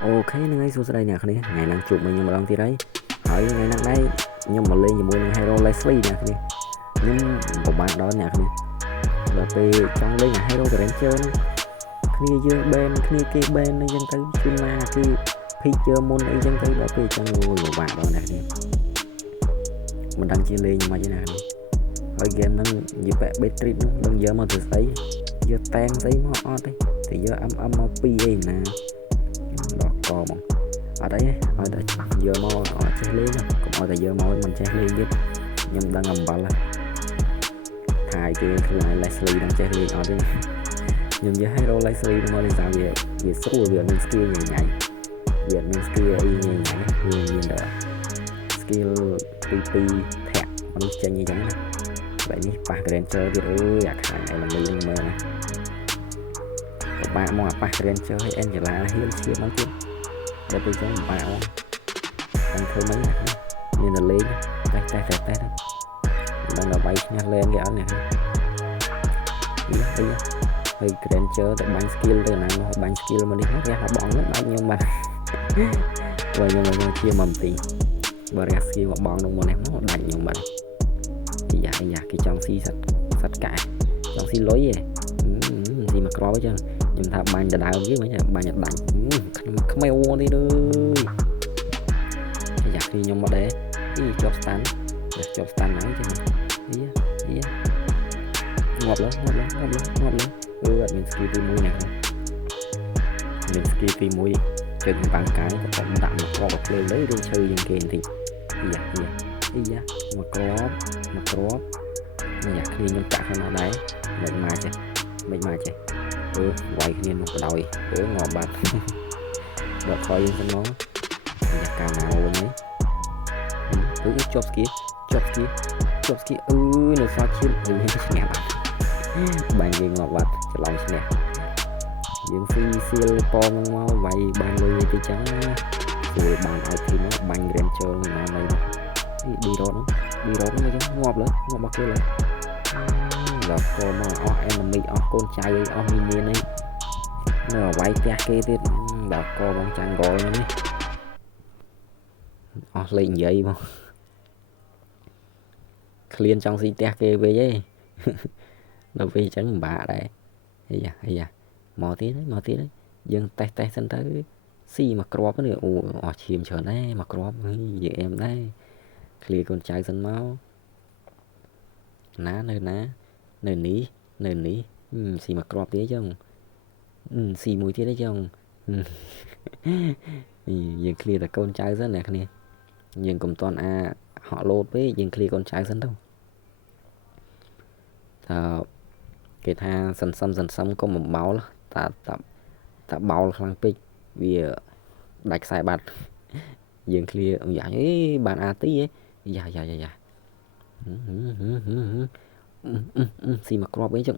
Ok nâng ấy xuống đây nè khá ngày năng chụp mình nhưng mà đang tí đấy hỏi ngày năng đây nhưng mà lên như mùi hero Leslie nè khá nhưng một bạn đó nè khá và về trong đây là hero của Ranger nó khá dương bên khá kia bên nó dân tới chuyên ma kia feature môn ấy dân tới đó về trong ngôi một bạn đó nè khá mình đang chia lên nhưng mà như nè hỏi game nó như vậy bếp trip nó đang giờ mà từ thấy giờ tan thấy nó on đấy thì giờ âm PA nè đó co bằng ở đấy ở đây giờ mò ở chơi lên còn ở đây giờ mò mình chơi lên giúp nhưng đang ngầm bảo là thầy kia là Leslie đang chơi lên ở đây nhưng giờ hero Leslie nó lên sao về về số về mình skill nhảy nhảy về mình skill y nhảy nhảy như đó skill PP thẹt nó chơi như vậy vậy đi ba Ranger thì ơiอยากขายnày là mình lên mơ này bạn mà ba Ranger hay Angela hiên chia nói chuyện để tôi cho bạn đang thơ mấy nè nên là lên tay tay tay tay đang là bay nha lên cái áo này đi hơi Ranger tại bánh skill từ này nó bánh skill mà đi hết ra họ bỏng rất bao nhiêu mà rồi nhưng mà chia mầm tí và ra skill mà bỏng đúng một em nó đánh nhưng mà thì dạ cái trong xí sạch sạch cả trong xí lối gì gì mà có chứ nhưng ta bànจะ đào chứ mấy bàn nhật đánh không mèo đi đâyอยากđi nhưng mà để đi job stand nói chứ ý ngọt lắm mình ski tí mũi nè mình ski tí mũi chừng bằng cái còn đậm mà có bọc lên lấy đi chơi dân kèn thì dạ mà cropอยากđi nhưng cả nó đấy mình mà chạy quay nên một đôi ngọt bạch đợt khỏi yên nóอยากcao nào luôn đấy chop ski nó sao chiếm nghe bạn gì ngọt bạch cho lòng nè những phi siêu pom mau vậy bạn lui thì chẳng rồi bạn ai thì nó bành Ranger nó này đi đó nó giống ngọt bạc kia lên là cô mà enemy con trai minion ấy nó quay tia kia thì là cô bóng trắng gọi nữa lên vậy mà clean trong si tia kia về vậy nó về chẳng bả đây hay da mò tí đấy dừng tay sân tới si mà crop nữa chìm chờ này mà crop vậy em đây clear con trai sân máu ná nơi ní xì mà crop tí chứ xì mùi tí đấy chứ dừng clear là con trai rất nè nè dừng cùng toàn họ lột với dừng clear con trai rất đâu cái tha dần xăm có một báo là ta báo khăn pích vì đạch sai bạt dừng clear dạ ấy bạn tí ấy dạ xì mà crop ấy chứ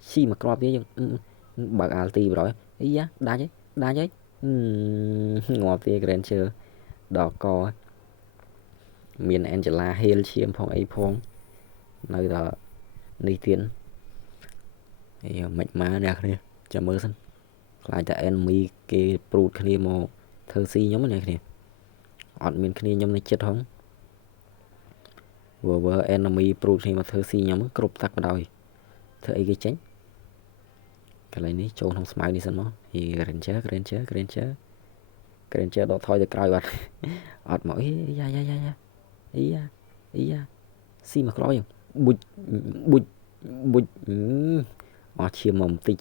xì mà crop ấy chứ bạc alti rồi ý giá đá chứ ngọt thì Ranger đỏ co miền Angela Hill chiêm phong ấy phong nơi đó đi tiến thì mạnh má nè nè cho mơ sân lại tại enemy cái prut kia một thơ si nhóm này nè ọt miền kia nhóm này chết không vừa enemy prut thì mà thơ si nhóm cướp tắc vào đôi thơ ấy cái tránh cái này ní trôn không smile đi sân nó thì Ranger đó thôi được coi bạn ọt mỗi ý da xi mà có bụi họ chia mầm tì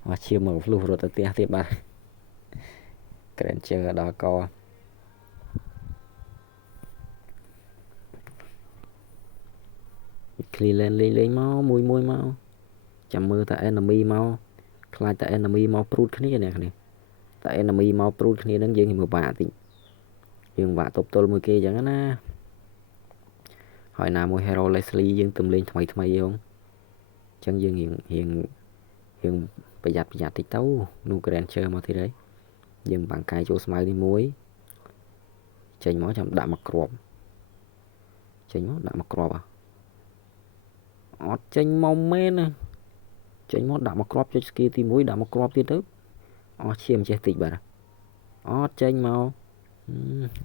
họ chia mầm lưu rồi tới tia bạn Ranger đó co khi lên máu mùi máu chầm mưa tại enemy mau khai tại enemy mau prut cái này nè tại enemy mau prut cái này đang dừng một bả thì dừng bả tập tôi mùi kia chẳng á hỏi nào mùi hero Leslie dừng tùm lên thay không chân dừng hiện bây giờ thì tấu nu Ranger mà thì đấy dừng bằng cái chỗ smile đi muối chỉnh máu trong đạm mặc crop chênh mong men chênh mót đạm mà crop cho skill thì mũi đạm mà crop thì tới អស់ឈាមចេះតិចបាទអត់ចេញមក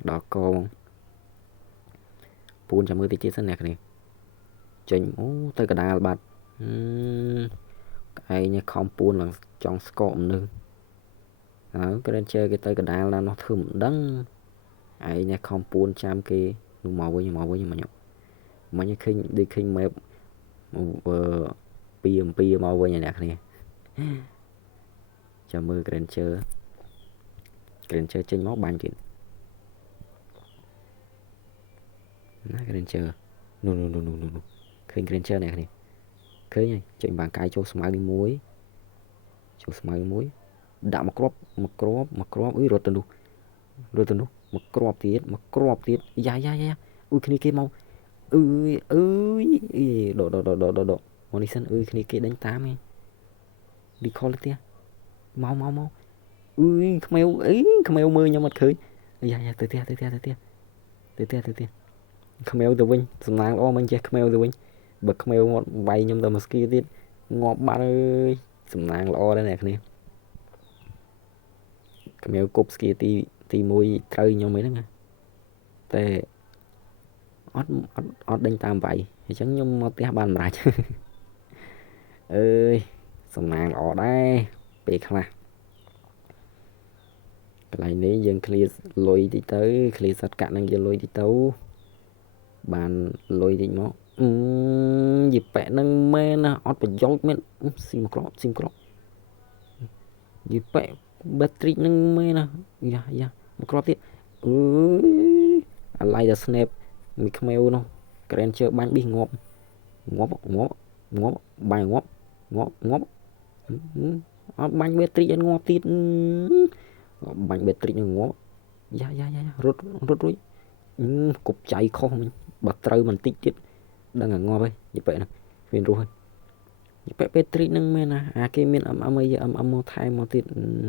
ដល់កងពូនចាំមើលតិចទៀតសិនអ្នកគ្នាចេញអូទៅកដាលបាត់ឯងខំពួនឡើងចង់ស្កកនឹងហើយ Granger គេទៅកដាលណានោះធ្វើមិនដឹងឯងខំពួនចាំគេនោះមកវិញមិញឃើញដូចឃើញ map ពីអំពីមកវិញអ្នកគ្នាចាំមើល Granger ចេញមកបាញ់ទៀតណា Granger នោះឃើញ Granger អ្នកគ្នាឃើញហើយចេញបាំងកាយចូលស្មៅនេះមួយដាក់មកគ្រាប់អុយរត់ទៅនោះមកគ្រាប់ទៀតយ៉ាអុយគ្នាគេមកអើយដកមកនេះសិនអើយគ្នាគេដេញតាមឯង recall ទៀតមកអើយខ្មៅខ្មៅមើលខ្ញុំអត់ឃើញយ៉ាទៅទៀតខ្មៅទៅវិញសំណាងល្អមិនចេះខ្មៅទៅវិញបើខ្មៅមកវាយខ្ញុំទៅមកស្គីទៀតងាប់បាត់អើយសំណាងល្អដែរអ្នកគ្នាខ្មៅគប់ស្គីទី1ត្រូវខ្ញុំអីហ្នឹងតែអត់ដេញតាមវាយអញ្ចឹងខ្ញុំមកផ្ទះបានម្រាច់អើយសំណាងល្អដែរពេលខ្លះកន្លែងនេះយើងឃ្លៀសលុយតិចទៅឃ្លៀសសត្វកាក់នឹងយកលុយតិចទៅបានលុយតិចមកយីប៉ែនឹងមែនណាអត់ប្រយោជន៍មែនស៊ីមកក្រប់យីប៉ែ battery នឹងមែនណាយ៉ាមកក្រប់ទៀតអើយអាឡៃដល់ snap មួយខ្មៅនោះ Granger បាញ់ប៊ីងាប់បាញ់ងាប់អត់បាញ់ battery អត់ងាប់ទៀតបាញ់ battery នឹងងាប់យ៉ារត់រួចគប់ចៃខុសមិញបើត្រូវបន្តិចទៀតដឹងតែងាប់ហើយយីប៉ែហ្នឹងមានរស់ហើយយីប៉ែ battery ហ្នឹងមែនណាអាគេមាន MM អី MM មកថែមមកទៀត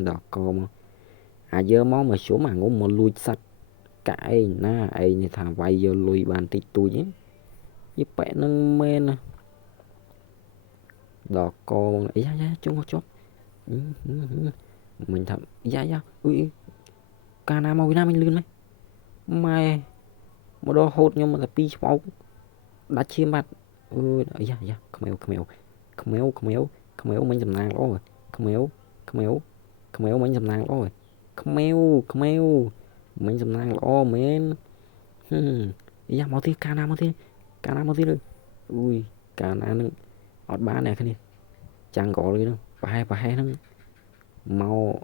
ដល់កមកអាយើមកជុំអាងុំមកលួចសัตว์កាឯងណាឯងថាវាយយកលុយបានតិចតួចយីប៉ែហ្នឹងមែនណាដល់កយ៉ាជុំមកជាប់មិញថាយ៉ាអុយកាលណាមកវិញណាមិញលឿនម៉ែមកដល់ហូតខ្ញុំតែ2ឆ្វោកដាច់ឈាមបាត់អើយយ៉ាខ្មៅមិញសំណាងល្អខ្មៅមិញសំណាងល្អខ្មៅមិញសំណាងល្អមែនយ៉ាមកទៀតកាលណាមកទៀតអុយកាលណានឹងអត់បានអ្នកគ្នាចាំងកលគេនោះប្រហែលហ្នឹងមក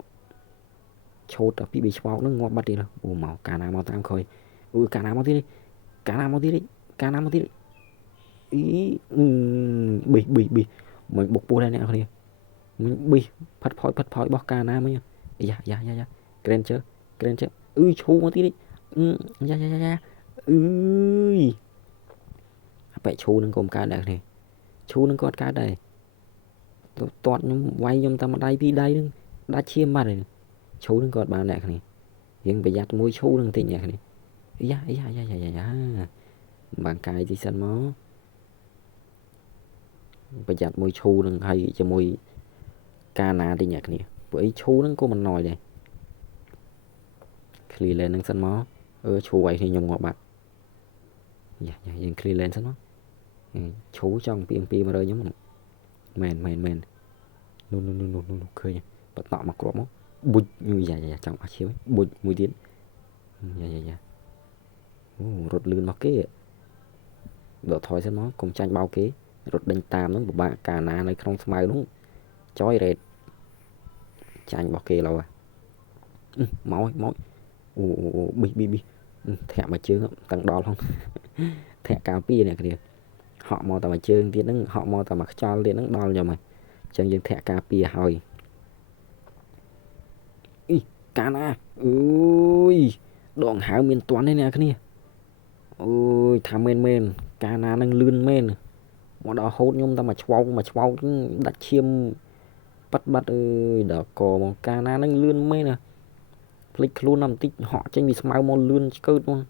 ឆូតដល់2 3ឆ្វោកហ្នឹងងាប់បាត់ទៀតអូមកកាលណាមកតាមក្រោយអុយកាលណាមកទៀតអីប៊ីមិនបុកពោះដែរអ្នកគ្នាមិនប៊ីផាត់ផយបោះកាលណាមិញយ៉ា Granger អឺឈូមកទៀតយ៉ាអឺយអាបែកឈូនឹងក៏មិនកើតដែរគ្នាឈូនឹងក៏អត់កើតដែរតាត់ខ្ញុំវាយខ្ញុំតែមួយដៃពីរដៃនឹងដាច់ឈាមបាត់ហើយឈូនឹងក៏អត់បានដែរគ្នាយើងប្រយ័ត្នមួយឈូនឹងតិចអ្នកគ្នាយ៉ាបាំងកាយទីសិនមកប្រយ័ត្នមួយឈូនឹងហើយជាមួយកាណាតិចអ្នកគ្នាព្រោះអីឈូនឹងក៏មិនណយដែរclear lane នឹងសិនមកឈូឲ្យខ្ញុំងាប់បាត់យ៉ាយើង clear lane សិនមកឈូចង់ពី100ខ្ញុំមែននោះឃើញបតក់មកគ្រាប់មកបុចយ៉ាចង់អស់ឈាមបុចមួយទៀតយ៉ាអូរត់លឿនមកគេដកថយសិនមកកុំចាញ់បោកគេរត់ដេញតាមហ្នឹងពិបាកកាលណានៅក្នុងស្មៅហ្នឹងចយរ៉េតចាញ់របស់គេឡូវមកអូប៊ីធាក់មកជើងតាំងដល់ផងធាក់កាលពីអ្នកគ្នាហក់មកតែមួយជើងទៀតហ្នឹងហក់មកតែមួយខ្យល់ទៀតហ្នឹងដល់ខ្ញុំហើយអញ្ចឹងយើងធាក់ការពារហើយកាលណាអើយដងហៅមានតាន់ទេអ្នកគ្នាអូយថាមែនកាលណានឹងលឿនមែនមកដល់ហូតខ្ញុំតែមួយឆ្វោកដាច់ឈាមបាត់អើយដល់កមកកាលណានឹងលឿនមែនណាភ្លេចខ្លួនដល់បន្តិចហក់ចេញពីស្មៅមកលឿនឆ្កើតមក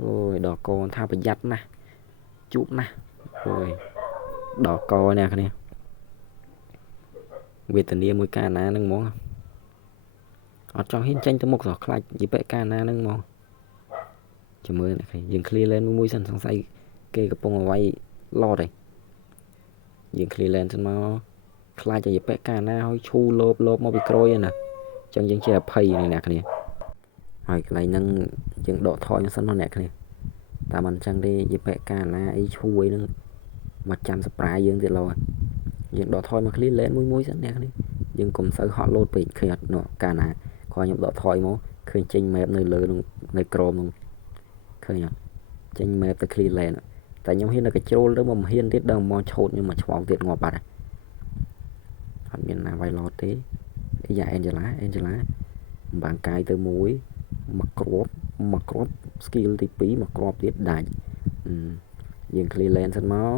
អូយដល់កថាប្រយ័ត្នណាស់ជួបណាស់អូយដល់កអ្នកគ្នាវេទនាមួយកាលណានឹងហ្មង អត់ចង់ហ៊ានចេញទៅមុខសោះខ្លាចយីប៉ែកាណានឹងមកចាំមើលអ្នកយើង clear lane មួយសិនសង្ស័យគេកំពុងឲ្យវាយឡតឯងយើង clear lane សិនមកខ្លាចតែយីប៉ែកាណាហើយឈូលោបមកពីក្រួយណាអញ្ចឹងយើងជាអភ័យនេះអ្នកគ្នាហើយកន្លែងហ្នឹងយើងដកថយសិនមកអ្នកគ្នាតែមិនអញ្ចឹងទេយីប៉ែកាណាអីឈូអីហ្នឹងមកចាំសប្រាយយើងទៀតលោយើងដកថយមក clear lane មួយសិនអ្នកគ្នាយើងកុំសូវហត់លោតពេកឃើញអត់នោះកាណាគាត់ខ្ញុំដកថយមកឃើញចេញ map នៅលើនោះនៅក្រោមនោះឃើញអត់ចេញ map ទៅ clear lane តែខ្ញុំហ៊ាននៅកញ្ជ្រោលទៅមកហ៊ានទៀតដល់មកឆោតខ្ញុំមកឆ្វងទៀតងាប់បាត់អត់មានណាវាយឡតទេយ៉ា Angela បាំងកាយទៅមួយមកគ្រាប់ skill ទី2មកគ្រាប់ទៀតដាច់យើង clear lane សិនមក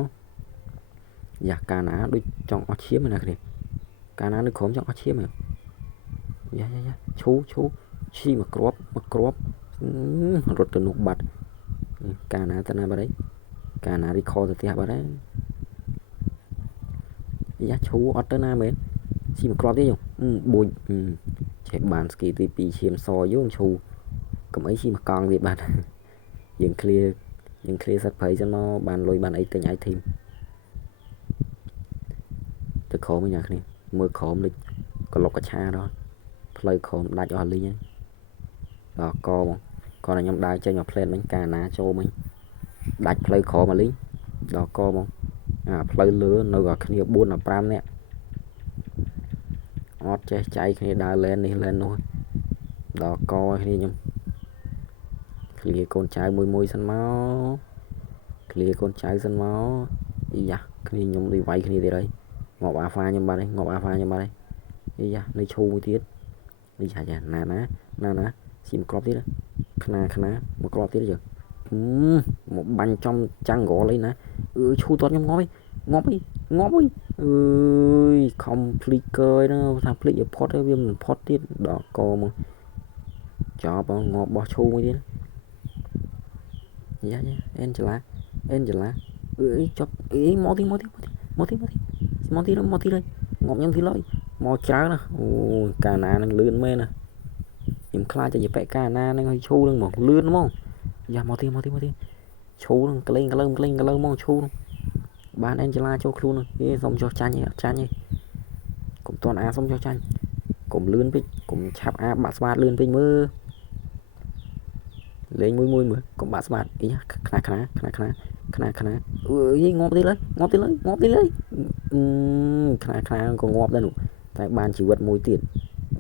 យ៉ាកាណាដូចចង់អស់ឈាមណាគ្នាកាណានៅក្រុមចង់អស់ឈាមយ៉ាឈូឈីមកគ្រាប់រត់ទៅនោះបាត់កាណាទៅណាបាត់ហើយកាណា recall ទៅផ្ទះបាត់ហើយយ៉ាឈូអត់ទៅណាមែនឈីមកគ្រាប់ទេយបួចចេះបាន skill ទី2ឈាមសយងឈូកុំអីឈីមកកង់ទៀតបាត់យើង clear សិតព្រៃសិនមកបានលុយបានអីទិញ item ទៅក្រុមវិញអ្នកគ្នាមើលក្រុមលេចក្លុកកឆាដល់ផ្លូវក្រុមដាច់អស់លីងដល់កបងគាត់ឲ្យខ្ញុំដើរចេញមកផ្លែតមិញកាណាចូលមិញដាច់ផ្លូវក្រុមមកលីងដល់កបងផ្លូវលើនៅតែគ្នា4 ដល់ 5នាក់អត់ចេះចៃគ្នាដើរលែននេះលែននោះដល់កឲ្យគ្នាខ្ញុំឃ្លៀកូនចៅមួយសិនមកឃ្លៀកូនចៅសិនមកយ៉ាគ្នាខ្ញុំដូចវាយគ្នាទៀតហើយងាប់អាហ្វាខ្ញុំបាត់ហើយយ៉ានៅឈូមួយទៀតយ៉ាណាឈីមក្របទៀតខ្នាមកក្របទៀតយើមកបាញ់ចំចាំងរលអីណាឈូតតខ្ញុំងាប់អើយcomplicator ណាថាភ្លេចឲ្យផុតហើយវាមិនផុតទៀតដល់កមកចប់ងាប់បោះឈូមួយទៀតយ៉ា Angela ចប់មកទីហើយងាប់ខ្ញុំទីឡើយមកច្រើនណាអូកាណានឹងលឿនមែនណាខ្ញុំខ្លាចតែយីប៉ែកាណានឹងឲ្យឈូនឹងមកលឿនហ្មងយ៉ាមកទីឈូនឹងក្លែងក្លើមកឈូនឹងបាន Angela ចូលខ្លួននឹងសុំចុះចាញ់ឯងកុំតន់សុំចុះចាញ់កុំលឿនពេកកុំឆាប់បាក់ស្បាតលឿនពេកមើលលេងមួយមើលកុំបាក់ស្បាតអីខ្នាអើយងាប់ទីឡើយខ្នាក៏ងាប់ដែរនោះតែបានជីវិតមួយទៀត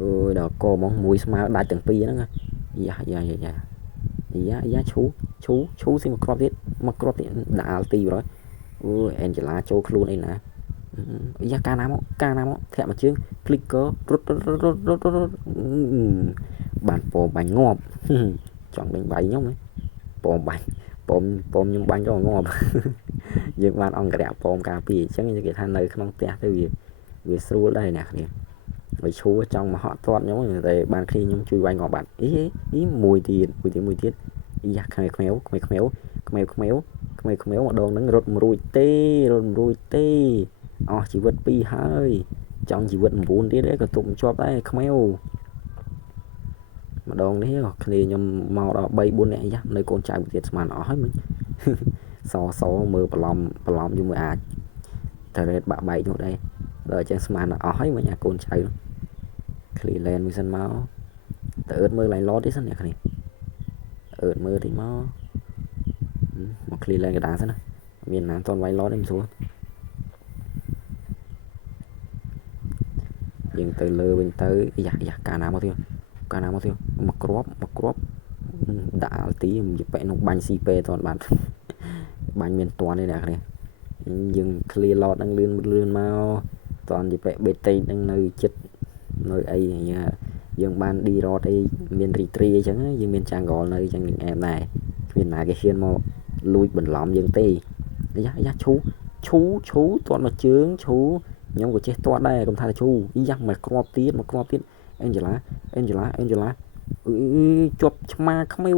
អើយដល់កមកមួយស្មើដាច់ទាំងពីរហ្នឹងយ៉ាឈូស៊ីមកគ្រាប់ទៀតដាល់ទីrồiអូ Angela ចូលខ្លួនអីណាយ៉ាកាណាមកធាក់មួយជើង clicker រត់បានពងបាញ់ងាប់ចង់ដេញបាយខ្ញុំហ៎ពងបាញ់ពងខ្ញុំបាញ់ទៅងាប់យើងបានអង្គរៈពងការពីអញ្ចឹងគេថានៅក្នុងផ្ទះទៅវាស្រួលដែរអ្នកគ្នាហើយឈូចង់មកហត់ទាត់ខ្ញុំតែបានគ្នាខ្ញុំជួយវាយងាប់បាត់អីមួយទៀតយ៉ាខ្មៅម្ដងហ្នឹងរត់មិនរួចទេអស់ជីវិត2ហើយចង់ជីវិត9ទៀតក៏ទុកមិនជាប់ដែរខ្មៅម្ដងនេះគ្នាខ្ញុំមកដល់3 4នាក់យ៉ានៅកូនចៅទៀតស្មានអស់ហើយមិញសមើលប្រឡំជាមួយអាចតែរ៉េតបាក់បែកនោះដែរដល់អញ្ចឹងស្មានអស់ហើយមិញអាកូនចៅ clear lane មួយសិនមកទៅអឺតមើលឡើងឡតទេសិនអ្នកគ្នាអឺតមើលតិចមក clear lane កដាសិនណាមានណាតន់វាយឡតទេមិនស្រួលយើងទៅលើវិញទៅយ៉ាកាណាមកទៀតមកគ្រាប់ដាក់អល់ទីយប៉ែនោះបាញ់ CP តន់បាត់បាញ់មានតន់ទេអ្នកគ្នាយើង clear lot ហ្នឹងលឿនមកតន់យប៉ែបេតេហ្នឹងនៅចិត្តនៅអីយើងបាន D rod អីមាន retreat អញ្ចឹងយើងមាន jungle នៅអញ្ចឹងយើងអែមដែរគ្មានណាគេហ៊ានមកលួចបន្លំយើងទេយ៉ាឈូតន់មកជើងឈូខ្ញុំក៏ចេះទាត់ដែរកុំថាឈូយ៉ាមកគ្រាប់ទៀតAngela ជាប់ឆ្មាខ្មៅ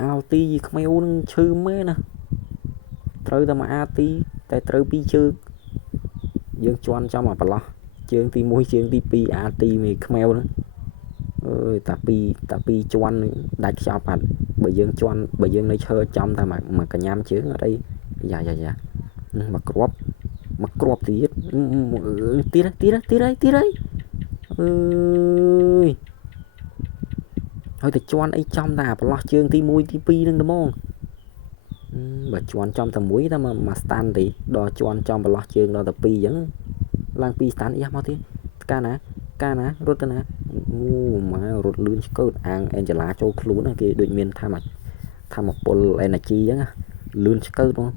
អាល់ទីខ្មៅនឹងឈឺមែនណាត្រូវតែមកអាទីតែត្រូវ2ជើងយើងជន់ចំអាប្រឡោះ chương tí mũi chương tí pi tí mì khmeo nữa ơi ta pi choan đạch cho bạn bởi dương lấy chơi trong ta mà cả nhám chướng ở đây dạ mà crop tí tí đấy ơi thôi thì choan ấy trong ta lo chương tí mũi tí pi nâng đúng không bà choan trong tầm mũi ta mà stand thì đo choan trong và lo chương đo tập pi vẫn lang pi stand ya mau tí ca ná rút ta ná mà rút lươn có ăn Angela châu luôn này kia đôi miền tham một pol energy á lươn cơ luôn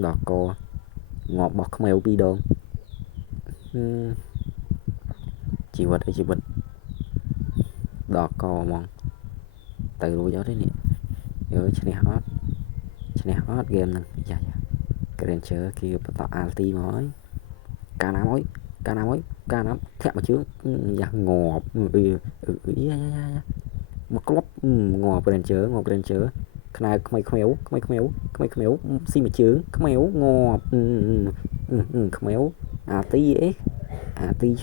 đỏ co ngọt bọc mèo pi đồn chị vật đỏ co mong từ rồi gió đấy nè rồi trên này hot game nè dạ cái đèn chơi kia tạo anti mới ca nám thẹn mà chứ dạ ngọt một clop ngọt cái đèn chớ này không méo xin mà chướng không méo ngọt không méo tí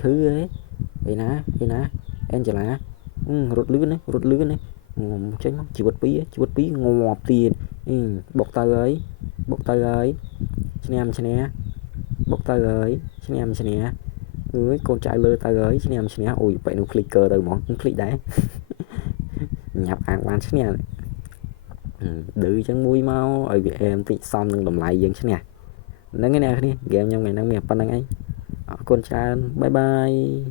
chứ ấy đây ná Angela rút lươn đấy tránh chỉ bật bí ngọt tiền bọc tay ấy xem nè bọc tay ấy xem nè con trai lơ tay ấy xem nè ôi vậy nó clicker từ món click đấy nhập an quan nè đừng chẳng mui mau ở Việt em thì xong đừng làm lại dân chứ nè nâng cái này đi game trong ngày nâng mẹp pan ấy con trai bye bye